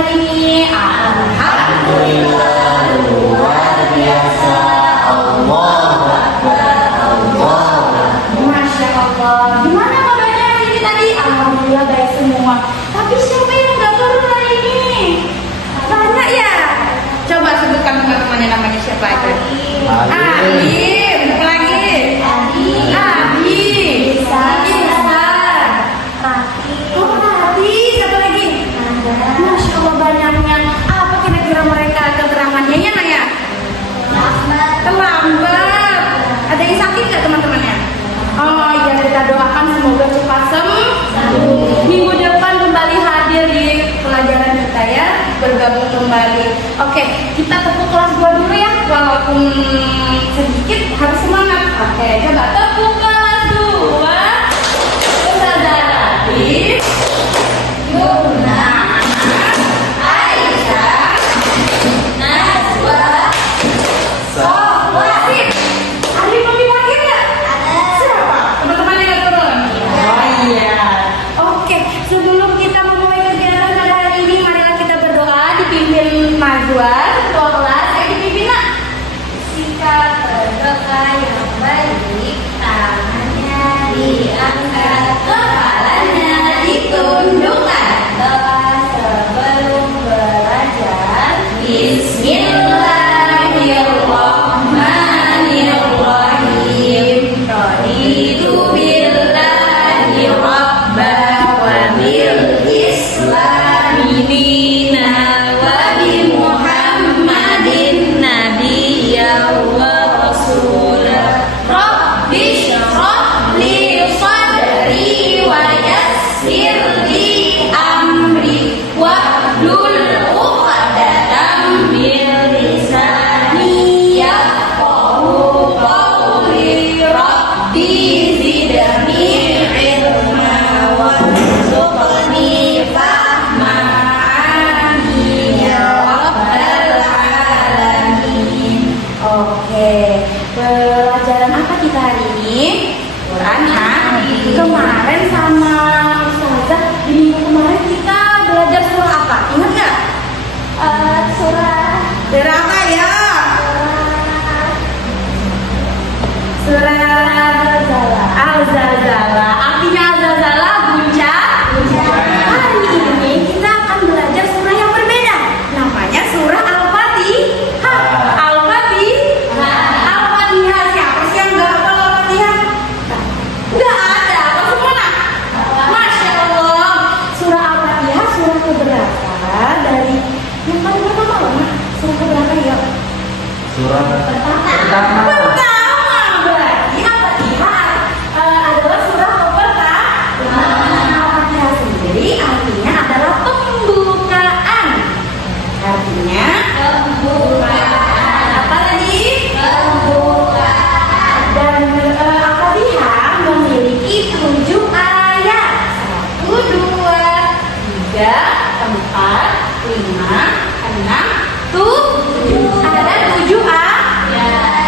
hari ini? Alhamdulillah, luar biasa. Allahu Akbar, Allahu Akbar. Masya Allah. Gimana kabarnya hari ini tadi? Alhamdulillah baik semua. Tapi siapa yang nggak turun hari ini? Banyak ya. Coba sebutkan teman-temannya namanya siapa aja? Adim. Lagi. Abi. Masya Allah banyaknya. Apa kira-kira mereka keterangannya ya Naya? Terlambat. Ada yang sakit nggak teman-temannya? Oh iya, kita doakan semoga cepat sembuh. Minggu depan kembali hadir di pelajaran kita ya, bergabung kembali. Oke, kita tepuk kelas 2 dulu ya, walaupun sedikit harus semangat. Oke, coba tepuk kelas 2. Ustazah Latif, Nurna, Aisyah, Najwa, Sofwa. Ada yang mau dipanggil nggak? Siapa? Teman-teman yang turun? Oh iya. Oke, sebelum kita memulai kegiatan pada hari ini, marilah kita berdoa dipimpin Najwa, ketua kelas. Dipimpin nak. Sikap berdoa yang baik, tangannya diangkat, kepalanya ditundukkan. Doa sebelum belajar. Bismillahirrahmanirrahim. Raditu billahi rabba wa bil islami dina wa bi Muhammadin nabiyya wa rasulah. Rabbi shrah li sadri wa yassir li amri wahlul 'uqdatam min lisani yafqahu qawli. Rabbi zidni ilma warzuqni fahma. Amin ya rabbal alamin. Oke, pelajaran apa kita hari ini? Quran ya. Kemarin sama Ustazah di minggu kemarin kita belajar surah apa? Ingat nggak? Surah apa ya? Surah Al-Zalzalah. Artinya Al-Zalzalah guncang. Hari ini kita akan belajar surah yang berbeda. Namanya surah Al-Fatihah. Al-Fatihah. Siapa sih yang nggak hafal Al-Fatihah? Nggak ada. Apa semua nak? Masya Allah. Surah Al-Fatihah surah keberapa dari yang paling pertama loh nak? Surah keberapa ya? Surah Pertama. Berarti Al-Fatihah adalah surah pertama. Al-Fatihah sendiri artinya adalah pembukaan. Artinya pembukaan. Apa tadi? Pembukaan. Dan Al-Fatihah memiliki 7 ayat. 1, 2, 3, 4, 5, 6, 7. Ada 7 ayat.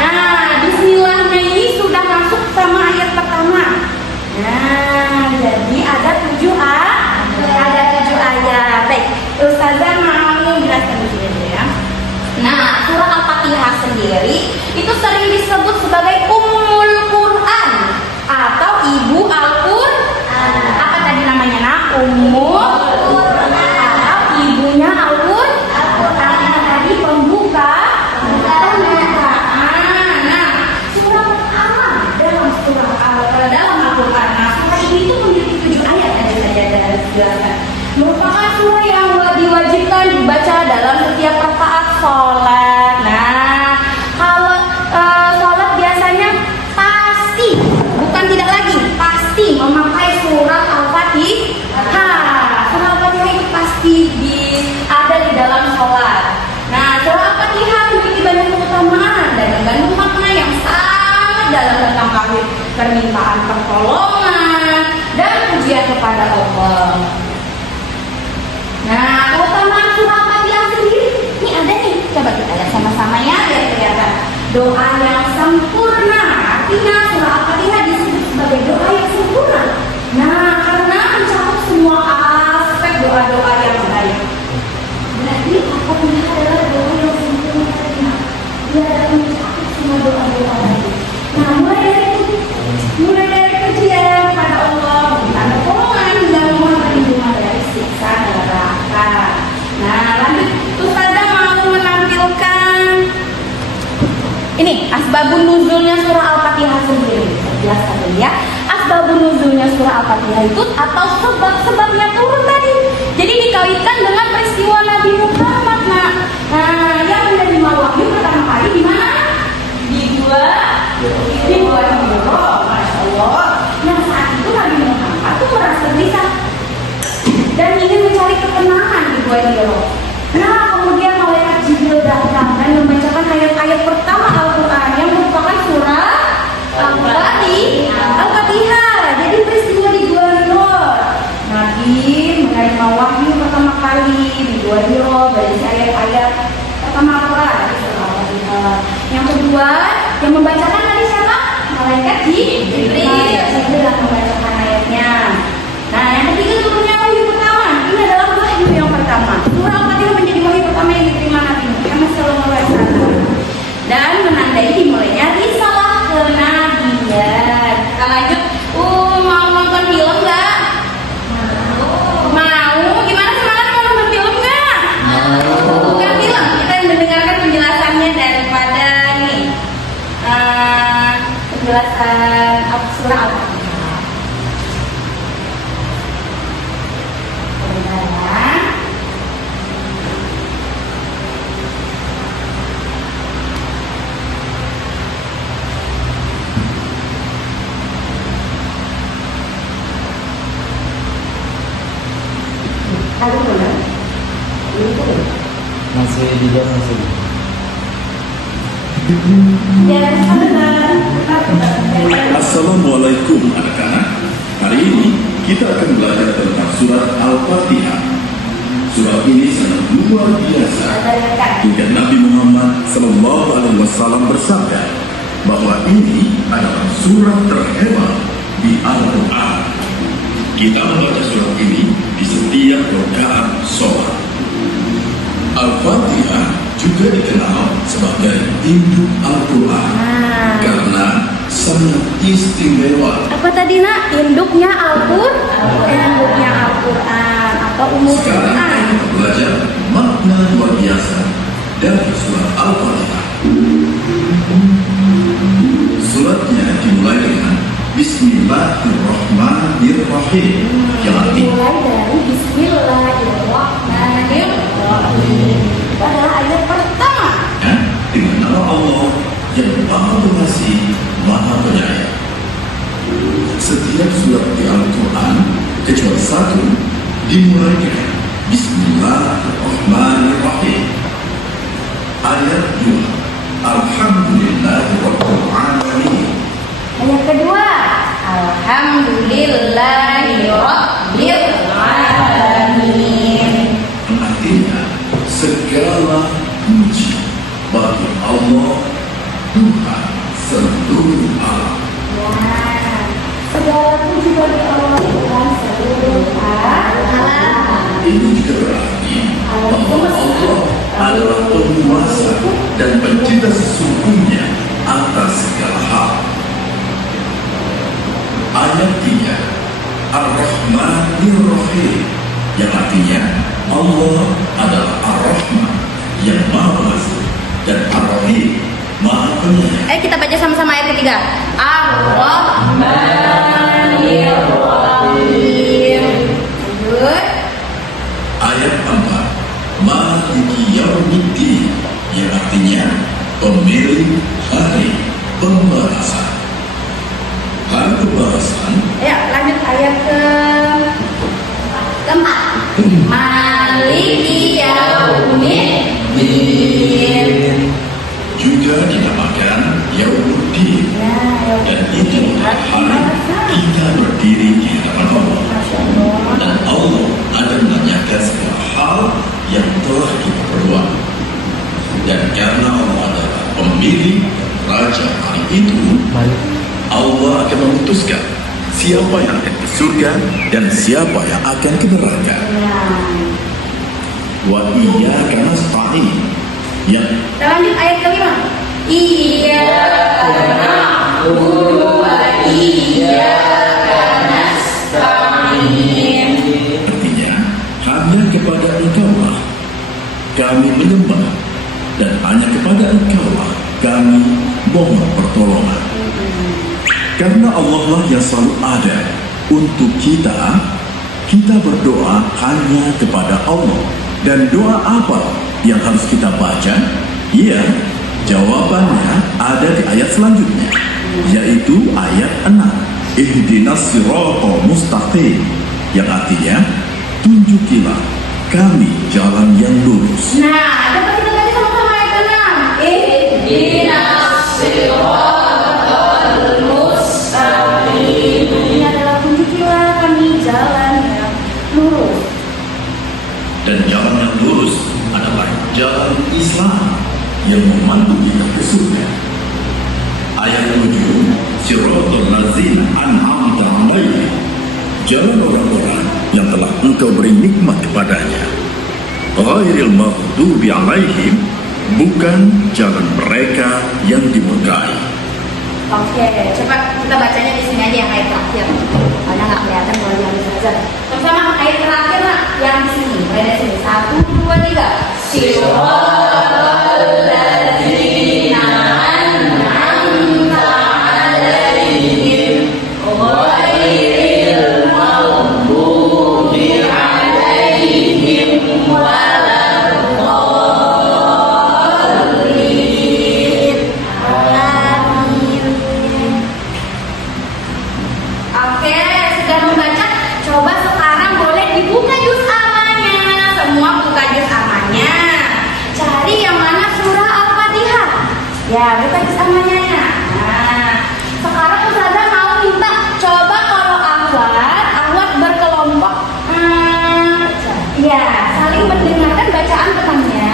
Nah, bismillahnya ini sudah masuk sama ayat pertama. Nah, jadi ada 7 ayat. Baik, Ustazah mau jelaskan di sini ya. Nah, surah Al-Fatihah sendiri itu sering disebut sebagai Ummul Quran atau Ibu Al-Quran. Apa tadi namanya nak? Ummul Quran atau ibunya Al-Quran. Tadi pembukaan. Nah, surah pertama dalam Al-Quran. Nah, surah ini itu memiliki 7 ayat tadi saya jelaskan. Merupakan surah yang diwajibkan dibaca dalam setiap rakaat sholat. Nah, kalau sholat biasanya pasti, bukan tidak lagi, pasti memakai surat Al-Fatihah. Surah Al-Fatihah itu pasti ada di dalam sholat. Nah, surah Al-Fatihah memiliki banyak keutamaan dan mengandung makna yang sangat dalam tentang tauhid, permintaan pertolongan dan pujian kepada Allah. Nah, keutamaan surah Al-Fatihah sendiri ini ada nih. Coba kita lihat sama-sama ya, biar kelihatan. Doa yang sempurna. Artinya surah Al-Fatihah disebut sebagai doa yang sempurna. Nah, karena mencakup semua aspek doa-doa yang baik. Nah, lanjut Ustazah mau menampilkan ini asbabun nuzulnya surah Al-Fatihah sendiri. Jelaskan dulu ya. Asbabun nuzulnya surah Al-Fatihah itu atau sebab-sebabnya turun tadi. Jadi dikaitkan dengan peristiwa Nabi Muhammad. Nah, yang menerima wahyu pertama kali di mana? Di Gua Hiro. Masya Allah. Nah, saat itu Nabi Muhammad tuh merasa gelisah dan ingin mencari ketenangan di Gua Hiro. Nah, kemudian malaikat Jibril datang dan membacakan ayat-ayat pertama Al-Quran yang merupakan surah Al-Fatihah. Jadi peristiwa di Gua Hiro, Nabi menerima wahyu pertama kali di Gua Hiro dari ayat-ayat pertama Al-Quran, surah Al-Fatihah. Yang kedua, yang membacakan tadi siapa? Malaikat Jibril yang membacakan ayatnya. Nah, yang ketiga turunnya wahyu pertama. Ini adalah wahyu yang pertama. Surah Al-Fatihah menjadi wahyu pertama yang diterima Nabi Muhammad SAW dan menandai dimulainya risalah kenabian. Kita lanjut. Mau nonton film nggak? Mau. Gimana semangat mau nonton film nggak? Bukan film. Kita mendengarkan penjelasannya daripada ini penjelasan surah Al-Fatihah. Masih di bawah masih. Assalamualaikum anak-anak. Hari ini kita akan belajar tentang surat Al-Fatihah. Surat ini sangat luar biasa. Hingga Nabi Muhammad SAW bersabda bahwa ini adalah surat terhebat di Al-Quran. Kita membaca surat ini di setiap rakaat sholat. Al-Fatihah juga dikenal sebagai induk Al-Quran karena sangat istimewa. Apa tadi nak? Induknya Al-Quran. Induknya Al-Quran atau umur Sekarang Quran. kita belajar makna luar biasa dari surat Al-Fatihah. Suratnya dimulai dengan Bismillahirrahmanirrahim, yang artinya Dimulai dari Bismillahirrahmanirrahim. Itu adalah ayat pertama. dengan nama Allah yang Maha Pengasih, Maha Penyayang. Setiap surat di Al-Quran kecuali satu dimulai dengan Bismillahirrahmanirrahim. Ayat 2, Alhamdulillahirabbil alamin. Ayat kedua, Alhamdulillahirabbil alamin. Artinya segala puji bagi Allah, Tuhan seluruh alam. Segala puji bagi Allah Tuhan seluruh alam. Ini juga berarti bahwa Allah adalah penguasa dan pencipta sesungguhnya atas segala hal. Ayat 3, Ar-Rahmanir-Rahim, yang artinya Allah adalah Ar-Rahman yang Maha Pengasih dan Ar-Rahim Maha Penyayang. Kita baca sama-sama ayat ketiga. Ar-Rahmanir-Rahim. Lanjut. Ayat 4, Maliki Yaumiddin, yang artinya pemilik hari pembalasan. Hari pembalasan. Lanjut ayat keempat. Maliki Yaumiddin. Juga dinamakan Yaumuddin, dan itu hari kita berdiri di hadapan Allah, dan Allah akan menanyakan segala hal yang telah kita perbuat. Dan karena Allah adalah pemilik raja hari itu, Allah akan memutuskan siapa yang akan ke surga dan siapa yang akan ke neraka. Wa iyyaka nasta'in. Ya. Kita lanjut ayat kelima. Iyyaka na'budu wa iyyaka nasta'in. Artinya hanya kepada Engkaulah kami menyembah, dan hanya kepada Engkau-lah kami mohon pertolongan. Karena Allah lah yang selalu ada untuk kita, kita berdoa hanya kepada Allah. Dan doa apa yang harus kita baca? Ya, jawabannya ada di ayat selanjutnya, yaitu ayat 6. Ihdinas siratal mustaqim, yang artinya tunjukilah kami jalan yang lurus. Nah, dapat kita baca sama-sama ayat 6. Ihdinas siratal mustaqim. Ini adalah tunjukilah kami jalan yang lurus. Dan jalan yang lurus adalah jalan Islam yang memandu kita ke surga. Ayat 7, Siratal ladzina an'amta 'alaihim, jalan orang-orang yang telah Engkau beri nikmat kepadanya. Ghairil maghdubi 'alaihim, bukan jalan mereka yang dimurkai. Oke, coba kita bacanya di sini aja yang ayat terakhir. Karena nggak kelihatan kalau yang di sana. Sama ayat terakhir lah yang di sini. Mulai dari sini. 1, 2, 3. Siratal ladzina an'amta 'alaihim, ghairil maghdubi 'alaihim waladdallin. Amin. Oke, sudah membaca. Coba sekarang boleh dibuka juz amannya. Semua buka juz amannya. Cari yang mana surah Al-Fatihah. Ya, buka juz amannya ya. Nah, sekarang Ustazah mau minta coba kalau ahwat berkelompok. Ya, saling mendengarkan bacaan temannya.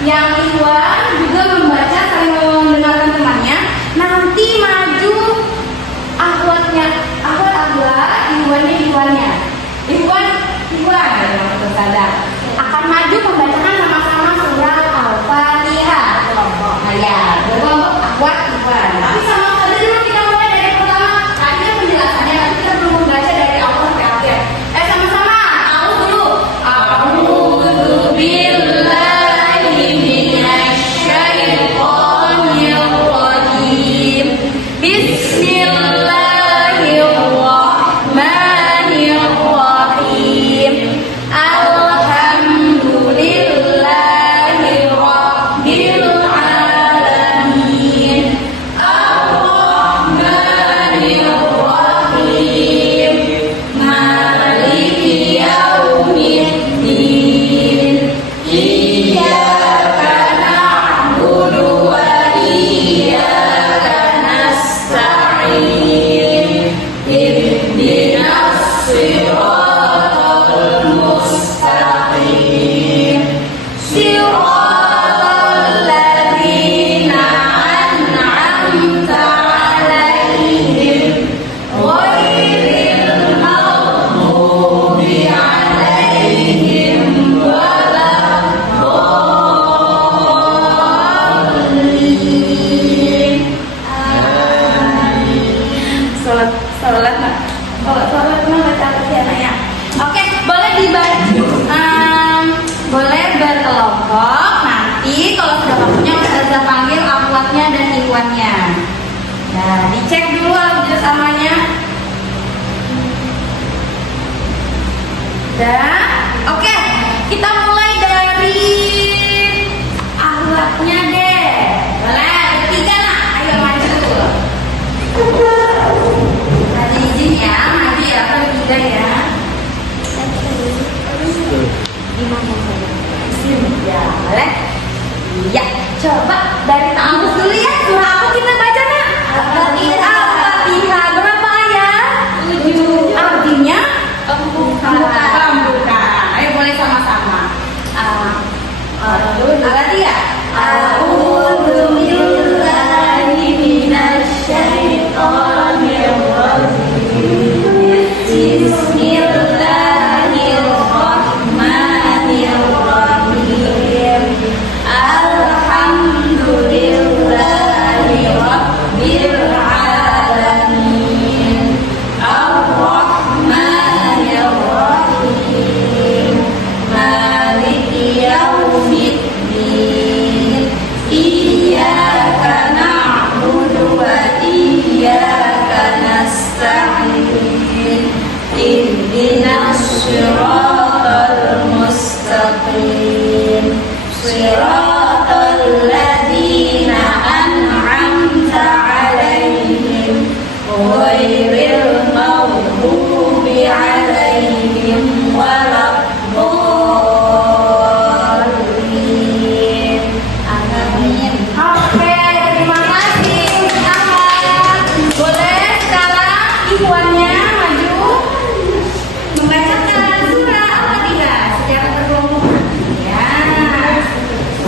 Yang ikhwan juga membaca saling mendengarkan temannya. Nanti maju ahwatnya, ikhwannya. Ikhwan akan maju membacakan sama-sama surah Al-Fatihah kelompok. Nah ya, berkelompok ahwat ikhwan. Tapi sama saja dulu kita mulai dari pertama. Tadi penjelasannya, nanti kita belum membaca dari awal sampai akhir. Sama-sama. Aku dulu. A'udzu billahi minasyaitonir rajim. Bismillahirrahmanirrahim. Alhamdulillahi rabbil alamin. Ar-Rahmanir Rahim. Maliki yaumiddin. Iyyaka na'budu wa iyyaka nasta'in. Ihdinas siratal mustaqim. Siratal ladzina an'amta 'alaihim, ghairil maghdubi 'alaihim waladdallin. Salat baca Al-Fatihah ya. Oke, boleh dibaca. Boleh berkelompok. Nanti kalau sudah waktunya Ustazah panggil akhwatnya dan ikhwannya. Nah, dicek dulu juz amannya. Dan oke, kita mulai dari akhwatnya deh. Boleh, bertiga lah. Ayo maju. Tadi izin ya, maju ya, bertiga ya. Ya, boleh. Iya, coba dari kampus dulu ya. Surah apa kita baca nak? Al-Fatihah. Berapa ayat? 7. Artinya pembukaan. Ayo boleh sama-sama. Berarti ya. A'udzu billahi minasyaitonir rajim. Bismillahirrahmanirrahim. Alhamdulillahi Siratal ladzina an'amta 'alaihim ghairil maghdubi 'alaihim waladdallin. Amin. Oke, terima kasih Ahmad. Boleh sekarang ikhwannya maju membacakan surah Al-Fatihah secara berkelompok. Ya.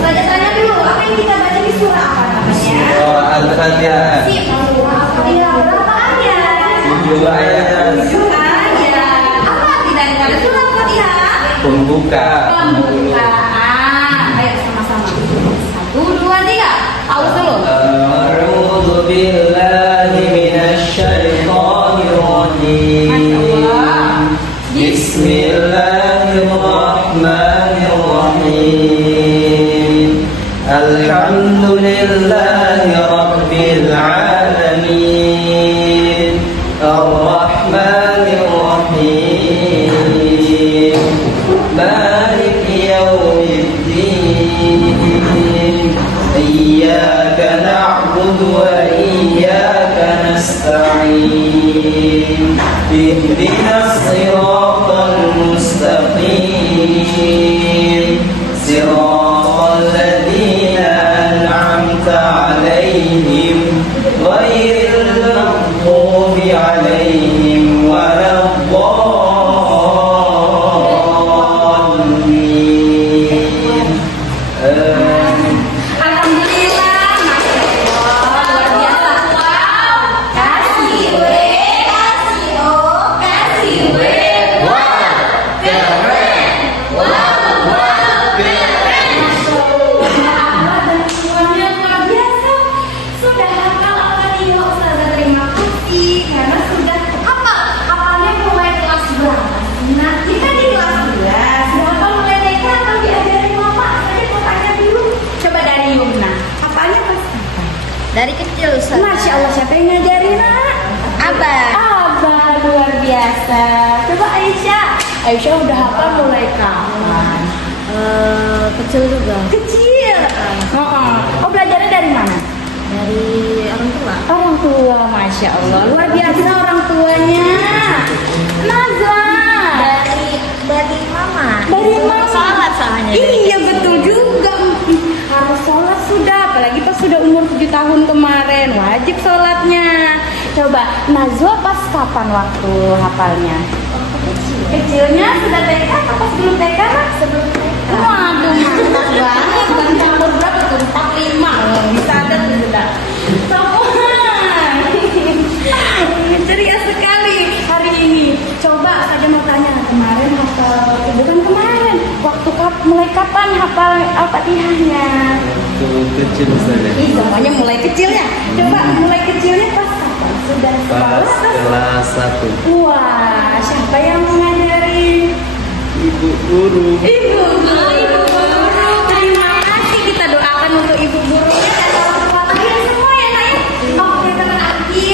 Saya tanya dulu, apa yang kita baca di surah apa namanya? Surah Al-Fatihah. Surah Al-Fatihah berapa ayat? 7 ayat. 7 ayat. Apa arti dari kata surah Al-Fatihah? Pembuka. Pembukaan. Ayo sama-sama. 1, 2, 3. Awas dulu. A'udzu billahi minasy syaithanir rajim. Bismillahirrahmanirrahim. Alhamdulillahi rabbil alamin. Ar-Rahmanir Rahim. Maliki yaumiddin. Iyyaka na'budu wa iyyaka nasta'in. Ihdinas siratal mustaqim. Siratal ladzina an'amta 'alaihim ghairil maghdubi 'alaihim waladdallin. Alhamdulillah, Masya Allah, luar biasa. Wow, kasih we, kasih oh, kasih we. Wow, keren. Wow, keren. Masya Allah, dan semuanya luar biasa. Sudah hafal Al-Fatihah, Ustazah, terima kasih karena sudah hafal. Hafalnya mulai kelas berapa? Nah, kita di kelas 11. Hafal mulai TK atau diajarin Bapak? Tadi mau tanya dulu. Coba dari Yumna, hafalnya pas kapan? Dari kecil Ustaz. Masya Allah, siapa yang ngajarin, Nak? Abah. Abah, luar biasa. Coba Aisyah. Aisyah udah hafal mulai kapan? Kecil juga. Kecil. Oh, belajarnya dari mana? Dari orang tua. Orang tua, Masya Allah. Luar biasa orang tuanya. Nazla. Dari mama. Dari mama. Salat soalnya. Iya, betul juga. Harus sholat sudah, apalagi pas sudah umur 7 tahun kemarin, wajib sholatnya. Coba, Nazwa pas kapan waktu hafalnya? Kecilnya sudah TK atau pas belum TK? Sebelum TK. Waduh, mantap banget. Bukan umur berapa tuh? 4, 5. Bisa ada tuh sudah. Ceria sekali hari ini. Coba saja mau tanya, kemarin hafal, bukan kemarin, waktu mulai kapan hafal Al-Fatihahnya? Waktu kecil saja. Ih, semuanya mulai kecil ya. Coba mulai kecilnya pas kapan? Sudah Pas sekolah? kelas 1. Wah, siapa yang mengajari? Ibu guru. Ibu guru. Terima kasih, kita doakan untuk ibu gurunya dan orang tua kalian semua ya, Nak ya. Oke, teman Adi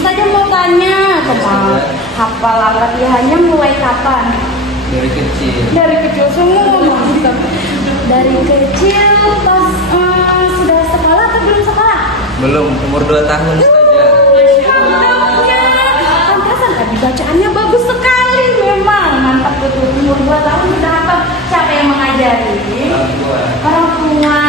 saja mau tanya, kemana hafal Al-Fatihahnya mulai kapan? Dari kecil. Dari kecil semua, mantap. Dari kecil pas sudah sekolah atau belum sekolah? Belum, umur 2 tahun saja. Mantapnya. Pantasan tadi bacaannya bagus sekali memang. Mantap betul, umur 2 tahun sudah hafal. Siapa yang mengajari? Orang tua. Orang tua.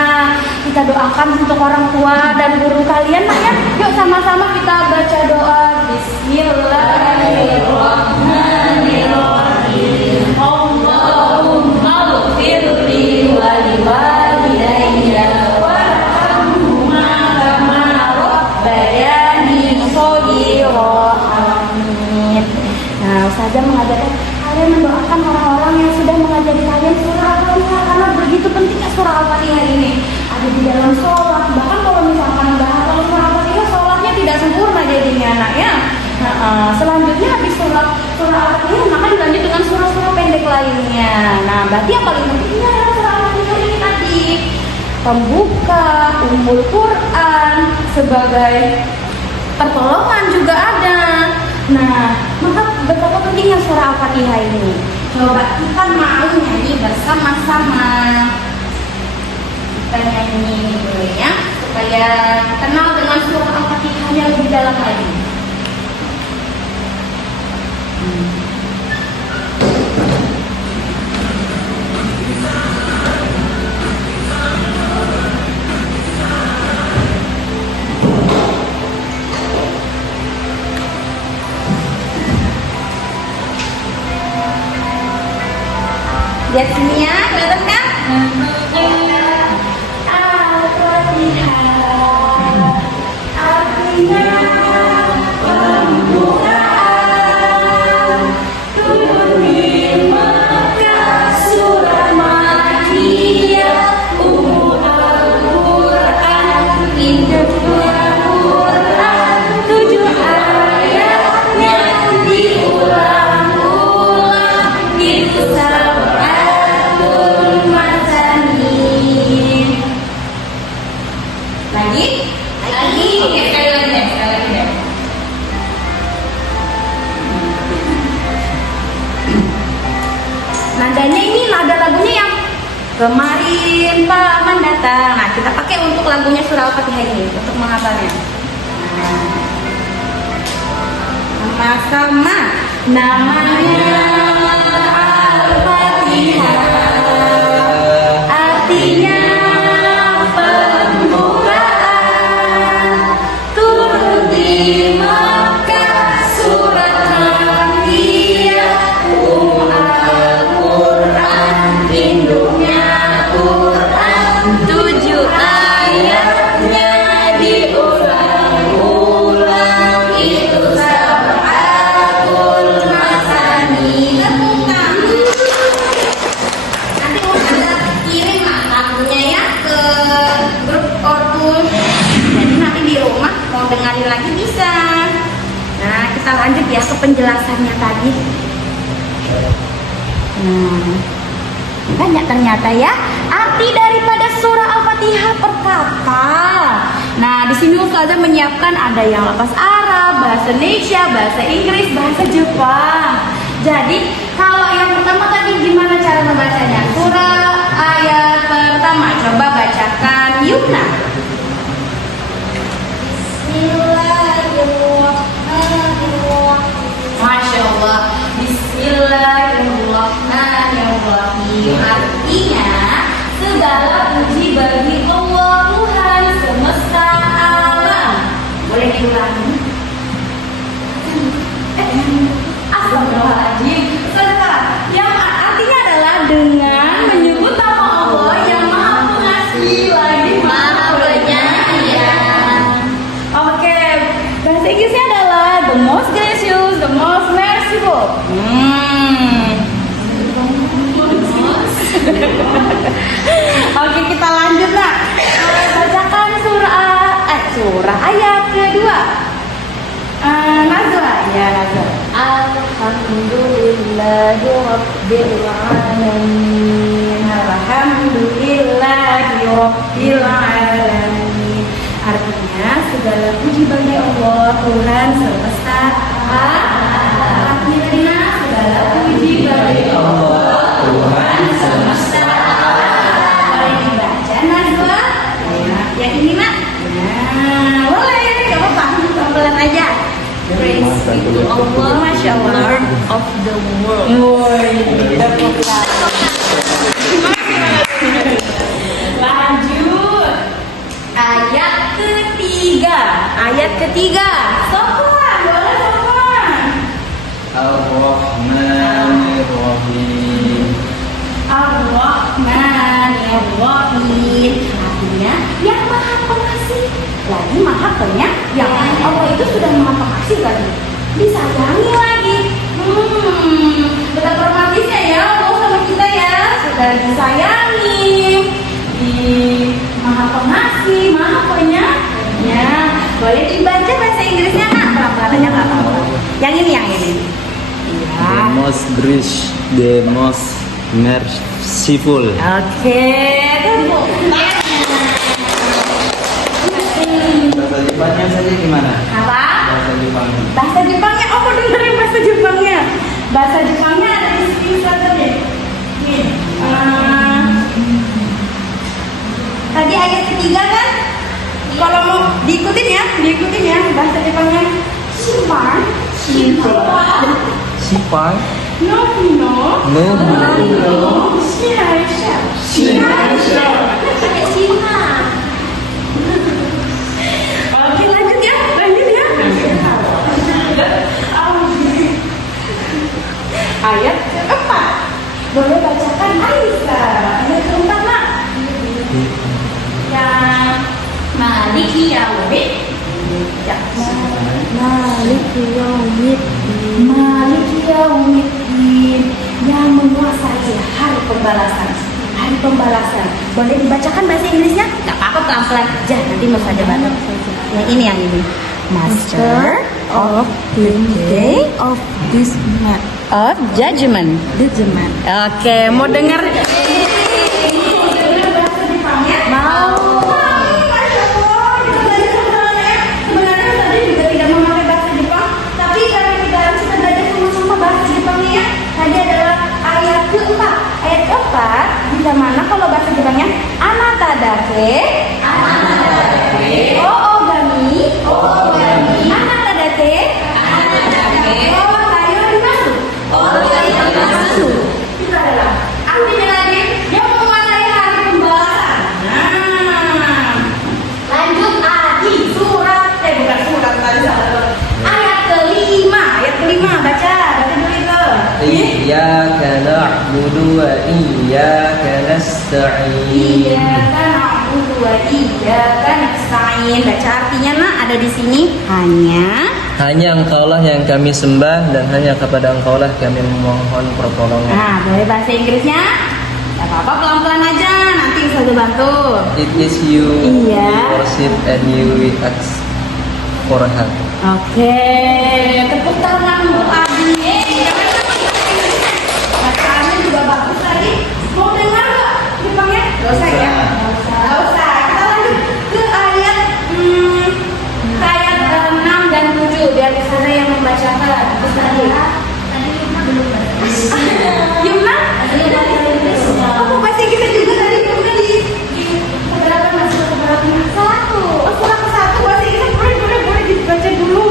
Kita doakan untuk orang tua dan guru kalian, Nak ya. Yuk sama-sama kita baca doa. Bismillahirrahmanirrahim. Allahumma ighfirli wa liwalidayya warhamhuma kama rabbayani shaghira. Amin. Nah, Ustazah mengajarkan kalian mendoakan orang-orang yang sudah mengajari kalian surah Al-Fatihah, karena begitu pentingnya surah Al-Fatihah ini ada di dalam sholat. Bahkan kalau misalkan nggak hafal surah Al-Fatihah, sholatnya tidak sempurna jadinya, anaknya. Selanjutnya habis surah Al-Fatihah maka dilanjut dengan surah-surah pendek lainnya. Nah, berarti yang paling pentingnya adalah surah Al-Fatihah ini tadi, pembuka, ummul Quran, sebagai pertolongan juga ada. Nah, maka betapa pentingnya surah Al-Fatihah ini. Coba kita mau nyanyi bersama-sama. Kita nyanyi dulu ya, supaya kenal dengan surah Al-Fatihah yang lebih dalam lagi. Lihat sini ya, kelihatan kan? Al-Fatihah artinya pembukaan, turun di Makkah, surah Makkiyah, Al-Quran, induknya Quran, 7 ayatnya diulang-ulang, itu lagi, oke, sekali lagi deh. Nadanya ini nada lagunya yang kemarin paman datang. Nah, kita pakai untuk lagunya surah Al-Fatihah ini untuk menghafalnya. Sama-sama namanya Al-Fatihah, artinya dengerin lagi bisa. Nah, kita lanjut ya ke penjelasannya tadi. Banyak ternyata ya arti daripada surah Al-Fatihah per kata. Nah, di sini Ustazah menyiapkan ada yang lafaz Arab, bahasa Indonesia, bahasa Inggris, bahasa Jepang. Jadi, kalau yang pertama tadi gimana cara membacanya? Surah ayat pertama, coba bacakan Yuna. Masya Allah. Bismillahirrahmanirrahim. Artinya segala puji bagi Allah Tuhan semesta alam. Boleh diulangi? Astagfirullahaladzim. Yang artinya adalah dengan menyebut nama Allah yang Maha Pengasih lagi Maha Penyayang. Oke, bahasa Inggrisnya adalah the most gracious, the most merciful. Oke, kita lanjut nak. Bacakan surah ayat kedua. Nazwa, ya Nazwa. Alhamdulillahi Rabbil Alamin. Alhamdulillahi Rabbil Alamin. Artinya segala puji bagi Allah Tuhan semesta alam. Artinya segala puji bagi Allah Tuhan semesta alam. Boleh dibaca Nazwa? Yang ini nak? Nah, boleh, gak apa-apa, pelan aja. Praise be to Allah, Masya Allah, Lord of the world. Lanjut ayat ketiga. Sofwan, boleh Sofwan. Ar-Rahmanir-Rahim. Ar-Rahmanir-Rahim. Artinya yang Maha Pengasih lagi Maha Penyayang. Allah itu sudah Maha Pengasih lagi, disayangi lagi. Betapa romantisnya ya Allah sama kita ya. Sudah disayangi, di Maha Pengasih, Maha Penyayang. Boleh dibaca bahasa Inggrisnya nak? Pelan-pelan aja nggak apa-apa. Yang ini. The most gracious, the most merciful. Oke, tunggu. Bahasa Jepangnya saja gimana? Apa? Bahasa Jepangnya. Bahasa Jepangnya, oh mau dengerin bahasa Jepangnya. Bahasa Jepangnya ada di sini saja deh. Nih, tadi ayat ketiga kan? Kalau mau diikutin ya bahasa Jepangnya. Shiman, Sipai. no, No. shiraisha. Pakai Cina. Oke, lanjut ya. Ayat keempat. Boleh bacakan Aisyah. Ayat keempat, Mak. Yang Maliki Yaumiddin. Ya. Maliki Yaumiddin. Maliki Yaumiddin, yang menguasai hari pembalasan. Hari pembalasan. Boleh dibacakan bahasa Inggrisnya? Gak apa-apa, pelan-pelan aja. Nanti Mas ada batas. Yang ini. Master of the day of this month. of Judgment. Judgment. Oke, mau dengar? Mau. Sebenarnya tadi juga tidak memakai bahasa Jepang, tapi karena kita harus belajar sama-sama bahasa Jepangnya ya. Tadi adalah ayat keempat. Ayat keempat, bisa mana kalau bahasa Jepangnya? Anata dake. Oogami. Anata dake. Oh, kayo dimaksud. Itu adalah artinya lagi yang menguasai hari pembalasan. Nah, lanjut Adi surat bukan surat tadi salah. Ayat kelima baca dulu itu. Iyyaka na'budu wa iyyaka nasta'in. Iyyaka na'budu wa iyyaka nasta'in. Baca artinya nak ada di sini Hanya Engkaulah yang kami sembah dan hanya kepada Engkaulah kami memohon pertolongan. Nah, boleh bahasa Inggrisnya? Gak apa-apa, pelan-pelan aja. Nanti bisa bantu. It is you Iya. we worship and you we ask for help. Oke, tepuk tangan untuk Adi. Bacaannya juga bagus tadi. Mau dengar nggak Jepangnya? Gak usah ya. Gak usah. Kita lanjut ke ayat 6 dan 7 biar di sana yang membacakan. Terus tadi. Yumna? Apa bahasa Inggris juga tadi? Udah di keberapa masuk keberapa? Satu. Oh, surat ke satu bahasa Inggris boleh dibaca dulu.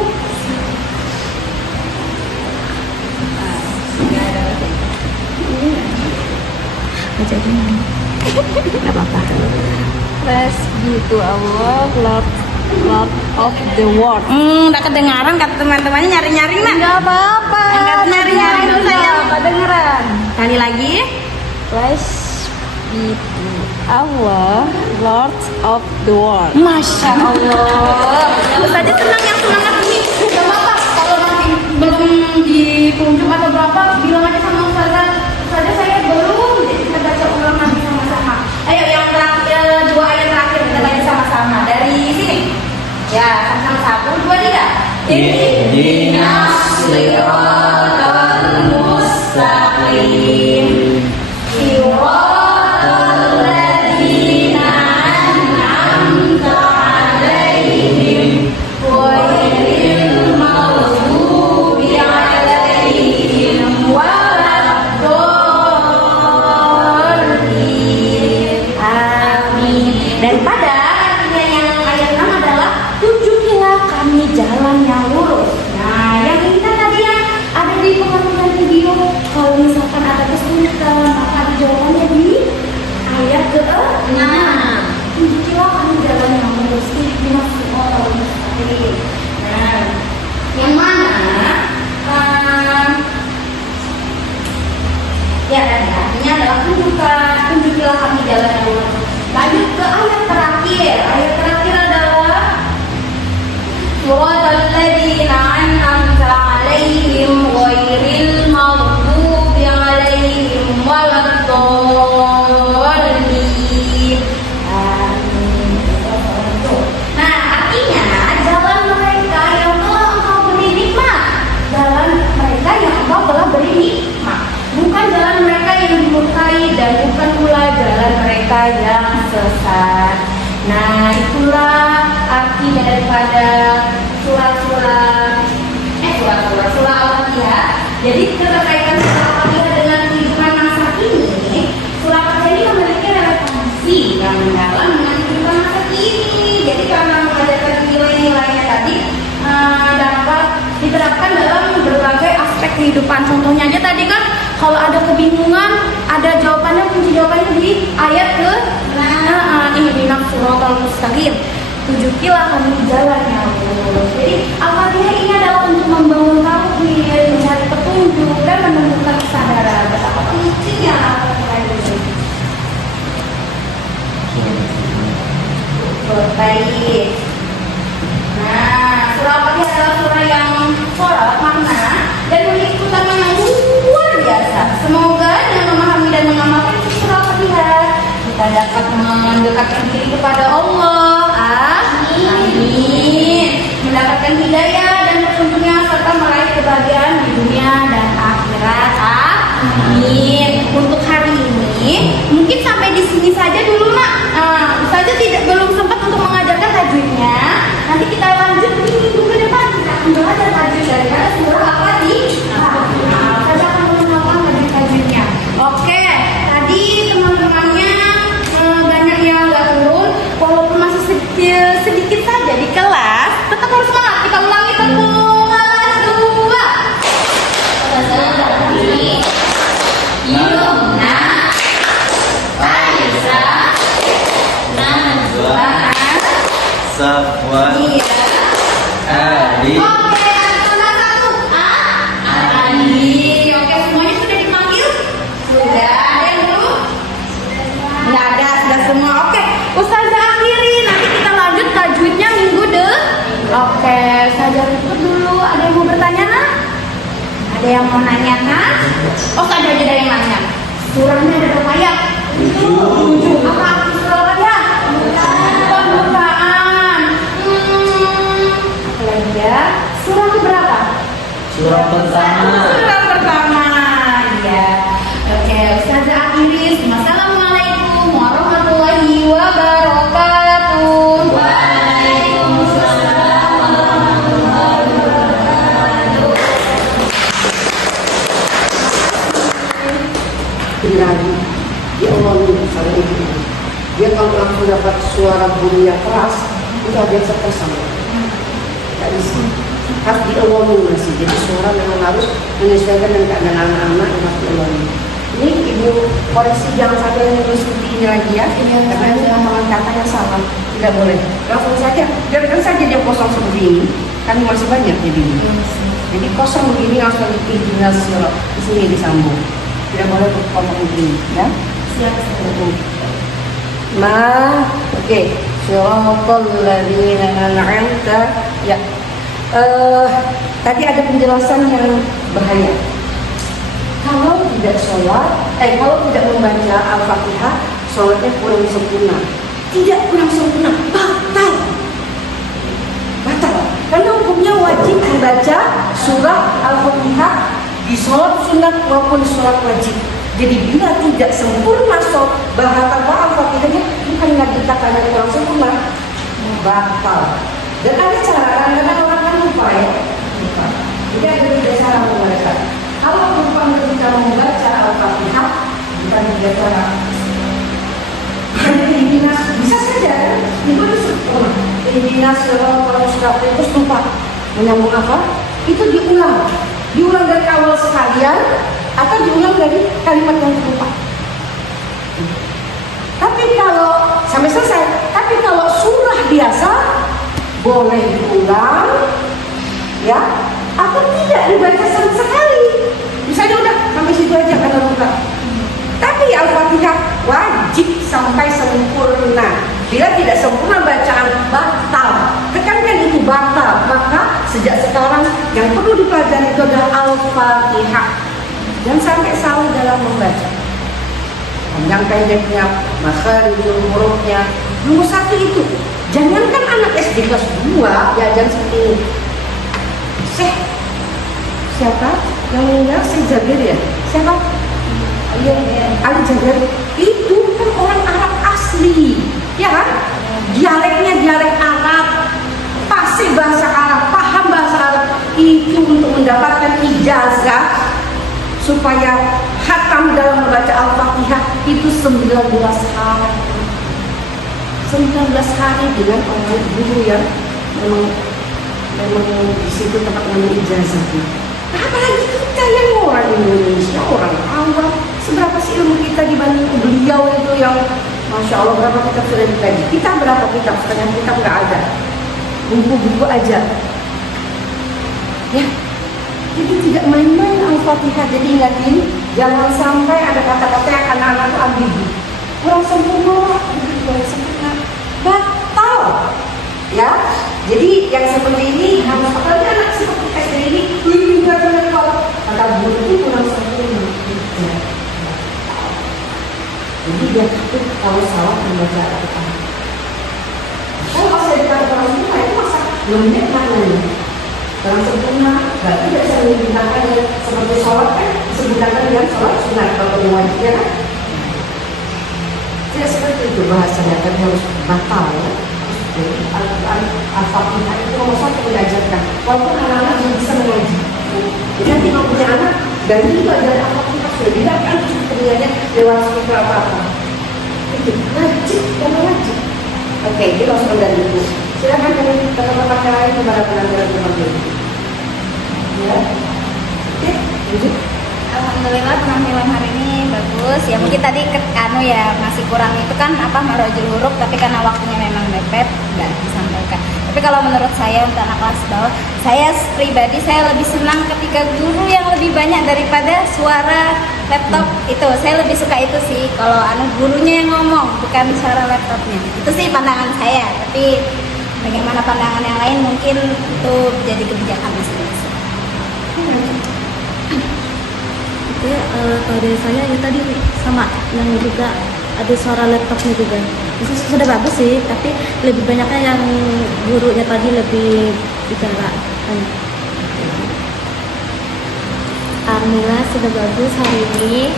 Baca gimana? Gak apa-apa. Praise be to Allah, Lord of the world. Udah kedengaran kata teman-temannya nyari-nyari nak? Gak apa-apa. Enggak nyari-nyari tuh saya. Kedengeran. Kali lagi. Praise be to Allah, Lord of the world. Masya Allah. Ustazah senang yang semangat ini. Gak apa-apa. Kalau nanti belum dikunjung atau berapa, bilang aja sama Ustazah. Ustazah saya belum. Jadi kita baca ulang nanti sama-sama. Ayo yang terakhir, 2 ayat terakhir kita baca sama-sama. Dari sini. Ya, sama 1, 2, 3. Ihdinas siratal mustaqim. Siratal ladzina an'amta 'alaihim ghairil maghdubi 'alaihim waladdallin. Amin. Daripada artinya yang ayat 6 adalah tunjukilah kami jalan yang lurus. Nah, yang ini kan tadi yang ada di pengambilan video. Kalau misalkan ada kesulitan, maka jawabannya di ayat ke-6. Tunjukilah kami jalan yang lurus. Ihdinas siratal mustaqim. Nah, yang mana? Ya, artinya adalah tunjukilah kami jalan yang lurus. Lanjut ke ayat terakhir. Ayat terakhir adalah Suratal ladzina an'amta 'alaihim ghairil maghdubi 'alaihim waladdallin. Amin. Nah, artinya jalan mereka yang telah engkau beri nikmat. Jalan mereka yang engkau telah beri nikmat. Bukan jalan mereka yang dimurkai dan bukan pula jalan mereka yang sesat. Nah, itulah arti daripada surah Al-Fatihah. Jadi terkait kalau ada kebingungan, ada jawabannya, kunci jawabannya di ayat ke ihdinas siratal mustaqim. Tunjukilah kami jalan ya Allah. Jadi Al-Fatihah ini adalah untuk membangun tauhid, mencari petunjuk dan menentukan kesadaran. Betapa pentingnya Al-Fatihah ini. Baik. Nah, surah Al-Fatihah adalah surah yang syarat makna dan memiliki utama yang luar biasa. Semoga dengan memahami dan mengamalkan surah Al-Fatihah kita dapat mendekatkan diri kepada Allah. Amin. Mendapatkan hidayah dan petunjuknya serta meraih kebahagiaan di dunia dan akhirat. Amin. Untuk hari ini mungkin sampai di sini saja dulu, Nak. Saja belum sempat untuk mengajarkan tajwidnya. Nanti kita lanjut di minggu ke depan, kita akan belajar tajwid dari surah Al-Fatihah. Saya akan mengenalkan tajwidnya. Oke, tadi teman-temannya banyak yang nggak turun, walaupun masih sedikit saja di kelas, tetap harus semangat. Kita ulangi satu, kelas 2. Yumna, Aisyah, Najwa, Safwan, Ali. Oke, tambah satu. Ali. Oke, semuanya sudah dipanggil? Sudah. Ada yang belum? Nggak ada, sudah semua. Oke, Ustazah akhiri. Nanti kita lanjut tajwidnya minggu depan. Oke, Ustazah tutup dulu. Ada yang mau bertanya, Nak? Ada yang mau nanya, Nak? Oh, Ustazah aja yang nanya. Surahnya ada berapa ayat? 7. Apa arti surah ya? Pembukaan. Apa lagi ya? Surah keberapa? Surah pertama. Surah pertama. Ya. Oke, Ustazah akhiri. Assalamualaikum warahmatullahi wabarakatuh. Lagi diomongin sama ibunya. Dia kalau langsung dapat suara bunyi yang keras, itu ada yang terkesan. Tidak bisa. Harus diomongin masih. Jadi suara memang harus menyesuaikan dengan keadaan anak-anak yang harus diomongin. Ini ibu koreksi jangan sampai menulis seperti ini lagi ya. Karena ini pengambilan katanya salah. Tidak boleh. Langsung saja. Biarkan saja dia kosong seperti ini. Kan masih banyak jadi. Jadi kosong begini langsung ihdinas siratal di sini disambung. Tidak boleh potong begini, ya. Siap. Oke. Siratal ladzina an'amta. Ya. Tadi ada penjelasan yang bahaya. Kalau tidak sholat, kalau tidak membaca Al-Fatihah, sholatnya kurang sempurna. Tidak kurang sempurna, batal. Batal. Karena hukumnya wajib membaca surah Al-Fatihah di sholat sunat maupun sholat wajib. Jadi bila tidak sempurna sholat bahasa Al-Fatihahnya, bukan lagi katanya kurang sempurna, batal. Dan ada cara, kadang-kadang orang kan lupa ya. Lupa. Jadi ada 3 cara membaca. Kalau lupa ketika membaca Al-Fatihah, bukan 3 cara. Hanya ihdinas, bisa saja itu disebut ihdinas siratal mustaqim, terus lupa menyambung apa? Itu diulang dari awal sekalian atau diulang dari kalimat yang terlupa. Tapi kalau sampai selesai, tapi kalau surah biasa boleh diulang, ya, atau tidak dibaca sama sekali. Misalnya udah sampai situ aja kata lupa. Tapi Al-Fatihah wajib sampai sempurna. Bila tidak sempurna bacaan batal. Tekankan itu batal. Maka sejak sekarang yang perlu dipelajari itu adalah Al-Fatihah. Jangan sampai salah dalam membaca. Panjang pendeknya, makharijul hurufnya. Nomor 1 itu. Jangankan anak SD kelas 2 diajar seperti ini. Siapa? Yang meninggal Syekh Jabir ya? Siapa? Ali Jabir. Itu kan orang Arab asli, ya kan? Dialeknya dialek Arab, fasih bahasa Arab, paham bahasa Arab. Itu untuk mendapatkan ijazah supaya khatam dalam membaca Al-Fatihah itu 19 hari. 19 hari dengan orang guru yang memang di situ tempat mengambil ijazahnya. Apalagi kita sayang orang Indonesia, orang awam. Seberapa sih ilmu kita dibanding beliau itu yang Masya Allah berapa kitab sudah dikaji. Kita berapa kitab, setengah kitab nggak ada. Buku-buku aja. Ya, jadi tidak main-main Al-Fatihah. Jadi ingatin, jangan sampai ada kata-kata yang anak-anak itu ambigu. Kurang sempurna, kurang sempurna, batal. Ya, jadi yang seperti ini harus apalagi anak seperti SD ini, kata guru itu kurang sempurna. Ya. Jadi dia takut kalau salah membaca Al-Quran. Kalau saya dikata kurang sempurna itu masa belum namanya. Kurang sempurna, berarti tidak bisa menggunakan seperti sholat kan, disebutkan dengan sholat sunat kalau wajibnya kan. Tidak seperti itu bahasanya, tapi harus batal ya. Al-Fatihah itu nomor satu mengajarkan, walaupun anak-anak belum bisa mengaji. Jadi nanti kalau punya anak, ganti itu ajaran Al-Fatihah sudah tidak kan sebenarnya lewat speaker apa-apa. Itu wajib, karena wajib. Oke, ini langsung dari buku. Silakan kami teman-teman yang lain kepada penampilan penampilan. Ya, oke, lanjut. Alhamdulillah penampilan hari ini bagus. Ya mungkin tadi ya masih kurang itu kan apa marojul huruf, tapi karena waktunya memang mepet nggak disampaikan. Tapi kalau menurut saya untuk anak kelas bawah, saya pribadi saya lebih senang ketika guru yang lebih banyak daripada suara laptop itu. Saya lebih suka itu sih. Kalau gurunya yang ngomong bukan suara laptopnya. Itu sih pandangan saya. Tapi bagaimana pandangan yang lain mungkin itu jadi kebijakan masing-masing. Oke, kalau dari saya ya tadi sama yang juga ada suara laptopnya juga. Itu sudah bagus sih, tapi lebih banyaknya yang gurunya tadi lebih bicara. Alhamdulillah sudah bagus hari ini.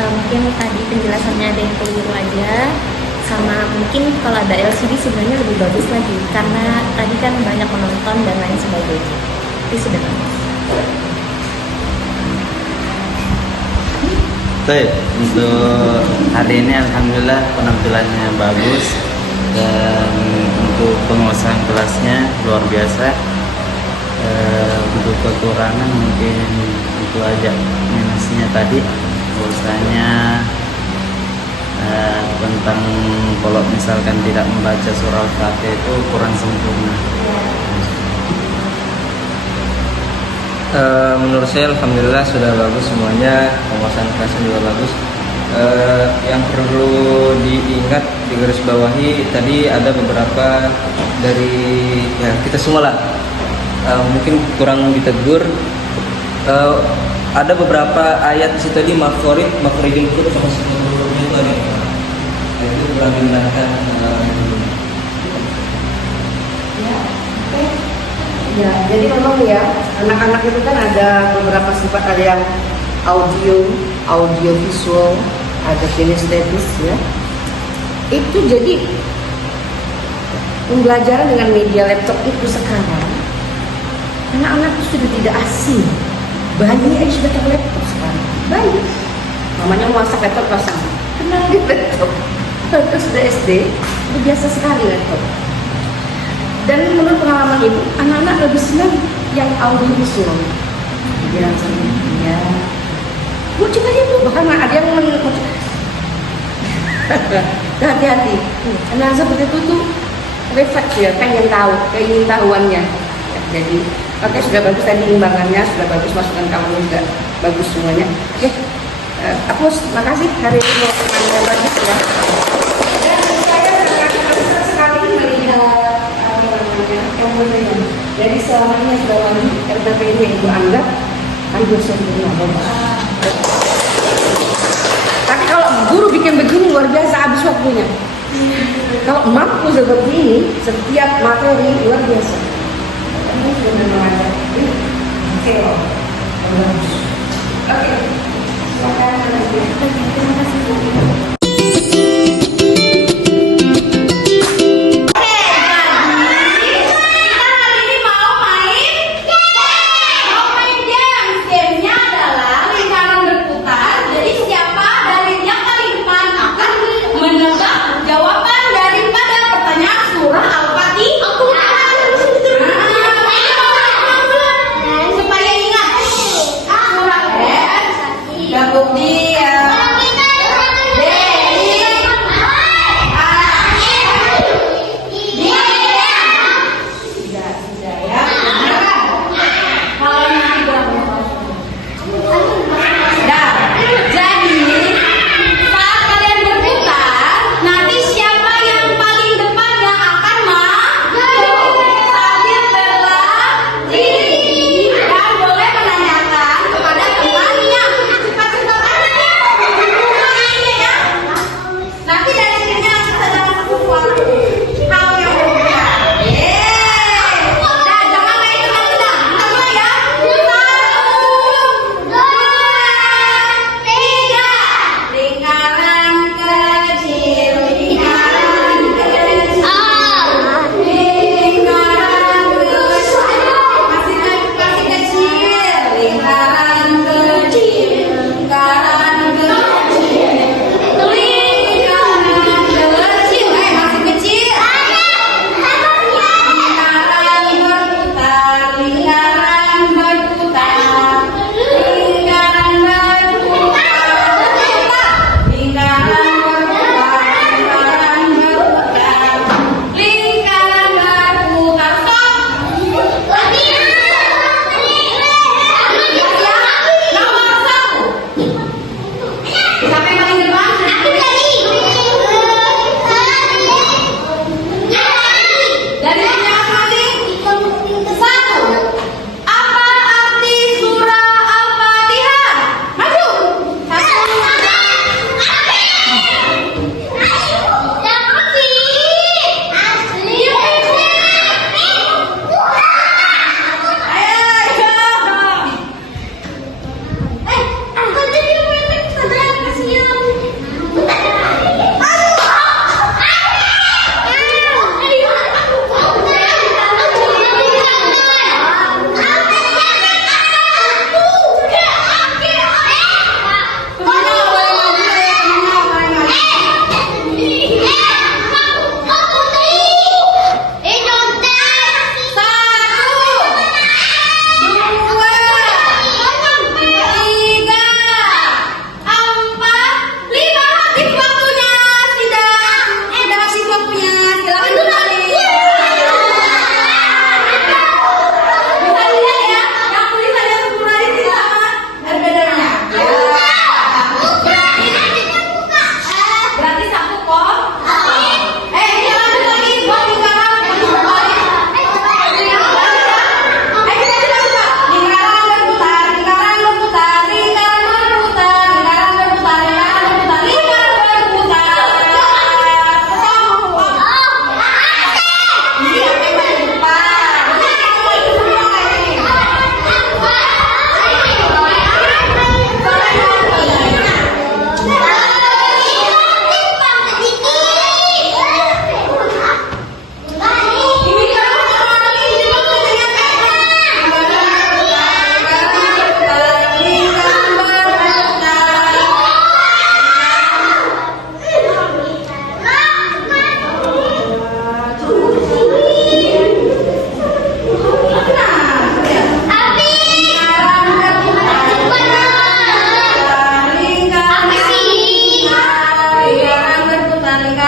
Mungkin tadi penjelasannya ada yang keliru aja, sama mungkin kalau ada LCD sebenarnya lebih bagus lagi karena tadi kan banyak penonton dan lain sebagainya. Itu sudah bagus. Baik, untuk hari ini alhamdulillah penampilannya bagus dan untuk penguasaan kelasnya luar biasa. Untuk kekurangan mungkin itu aja minusnya tadi, bahwasanya tentang kalau misalkan tidak membaca surah Al-Fatihah itu kurang sempurna. Menurut saya alhamdulillah sudah bagus semuanya, penguasaan kelasnya juga bagus. Yang perlu diingat, digarisbawahi tadi ada beberapa dari ya kita semua lah mungkin kurang ditegur. Ada beberapa ayat di situ tadi makhorijul huruf sama hurufnya itu ada. Itu kurang dibenarkan. Ya, jadi memang ya anak-anak itu kan ada beberapa sifat, ada yang audio visual, ada kinestetis ya. Itu jadi pembelajaran dengan media laptop itu sekarang anak-anak itu sudah tidak asing. Bayi aja sudah tahu laptop sekarang. Bayi, mamanya mau masak laptop pasang, kenal di laptop. Terus sudah SD, itu biasa sekali laptop. Dan menurut pengalaman ibu, anak-anak lebih senang yang audio visual. Bilang sama dia, mau coba itu, bahkan ada yang hati-hati. Karena seperti itu tuh refleks ya, pengen tahu, keingintahuannya. Ya, jadi, oke sudah bagus tadi imbangannya, sudah bagus masukan kamu juga bagus semuanya. Oke, aku makasih hari ini mau teman bagus ya. Dan saya sangat senang sekali melihat dari selamanya sudah wali RTP ini yang Ibu anggap hampir sempurna. Tapi kalau guru bikin begini luar biasa habis waktunya. Kalau mampu seperti ini, setiap materi luar biasa. Ini benar mengajar. Oke, silakan. Terima kasih.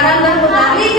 sekarang kan berlari